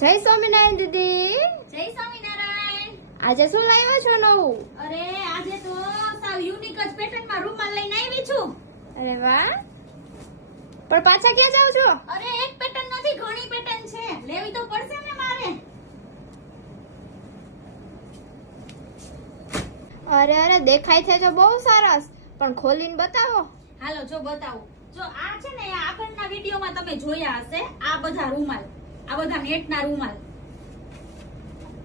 જય સ્વામિનારાયણ દીદી. જય સ્વામિનારાયણ. આજે શું લાવ્યા છો નવું? અરે આજે તો સાવ યુનિક જ પેટર્ન માં રૂમાલ લઈને આવી છું. અરે વાહ, પણ પાછા ક્યાં જાવ છો? અરે એક પેટર્ન નથી, ઘણી પેટર્ન છે, લેવી તો પડશે ને મારે. અરે અરે, દેખાય છે તો બહુ સરસ, પણ ખોલીને બતાવો. હાલો જો બતાવું. જો આ છે ને આગળના વિડીયોમાં તમે જોયા હશે, આ બધા રૂમાલ, આ બધા નેટના રૂમાલ.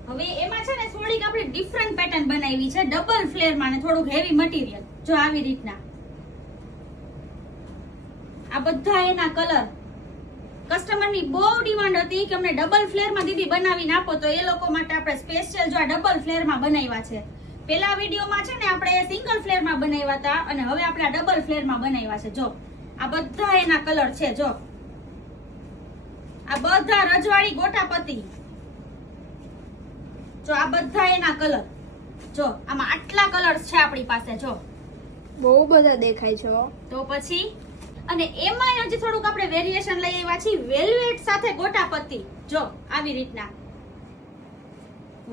હવે એમાં છે ને થોડીક આપણે ડિફરન્ટ પેટર્ન બનાવી છે, ડબલ ફ્લેર માં ને થોડુંક હેવી મટીરીયલ. જો આવી રીતના આ બધા એના કલર. કસ્ટમરની બહુ ડિમાન્ડ હતી કે અમને ડબલ ફ્લેર માં દીદી બનાવીને આપો, તો એ લોકો માટે આપણે સ્પેશિયલ જો આ ડબલ ફ્લેર માં બનાવ્યા છે. પેલા વિડીયોમાં છે ને આપણે સિંગલ ફ્લેર માં બનાવ્યા હતા, અને હવે આપણે આ ડબલ ફ્લેર માં બનાવ્યા છે. જો આ બધા એના કલર છે. જો આ બધા રજવાડી ગોટાપતિ. જો આ બધા એના કલર. જો આમાં આટલા કલર્સ છે આપણી પાસે. જો બહુ બધા દેખાય છો. તો પછી અને એમાં હજી થોડુંક આપણે વેરિએશન લઈ આવ્યા છીએ, વેલ્વેટ સાથે ગોટાપતિ. જો આવી રીતના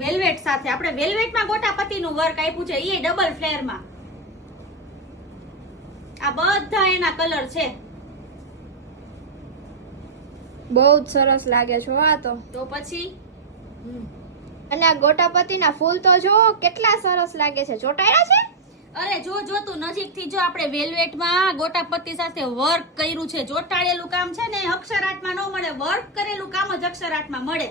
વેલ્વેટ સાથે આપણે વેલ્વેટમાં ગોટાપતિનું વર્ક આપ્યું છે, એ ડબલ ફ્લેરમાં. આ બધા એના કલર છે. બહુ જ સરસ લાગે છો આ તો. તો પછી અને આ ગોટાપતિના ફૂલ તો જો કેટલા સરસ લાગે છે. ચોટાડ્યા છે? અરે જો જો તું નજીકથી જો, આપણે વેલ્વેટમાં ગોટાપતિ સાથે વર્ક કર્યું છે. ચોટાડેલું કામ છે ને અક્ષર આર્ટમાં ન મળે, વર્ક કરેલું કામ જ અક્ષર આર્ટમાં મળે.